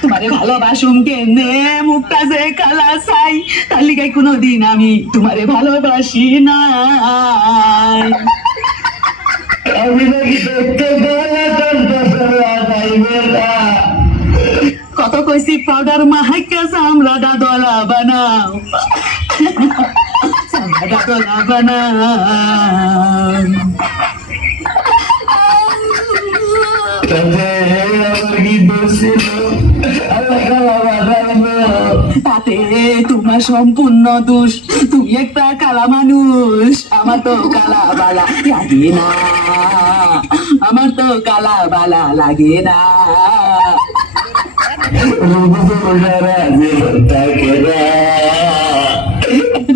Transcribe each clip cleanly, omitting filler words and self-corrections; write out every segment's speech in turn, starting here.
তোমারে ভালোবাসুম কেনে, মুখটা যে কালা চাই, তার লিগাই কোনোদিন আমি তোমারে ভালোবাসি নাই। আমি নাকি দেখতে কত কইছি পাউডার মাহাইকা চামড়াটা দলা বানাও, চামড়াটা দলা বানাও। তাতে তোমার সম্পূর্ণ দোষ, তুমি একটা কালা মানুষ, আমার তো কালা বালা লাগে না, আমার তো কালা বালা লাগে না।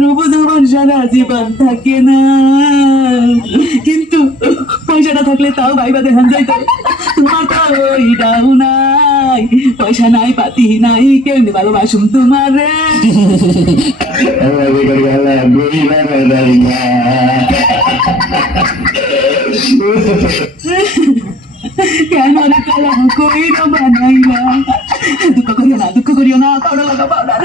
রূপ যৌবন সারা জীবন থাকে না, কিন্তু পয়সাটা থাকলে তাও ভাইবা দেখান যাইতো। তোমার তো ওইটাও নাই, পয়সা নাই পাতি নাই, কেমনি ভালোবাসুম তোমারে। কেন রে কালা কইরা বানাইলা? দুঃখ করিও না, দুঃখ করিও না, পাউডার লাগা পাউডার।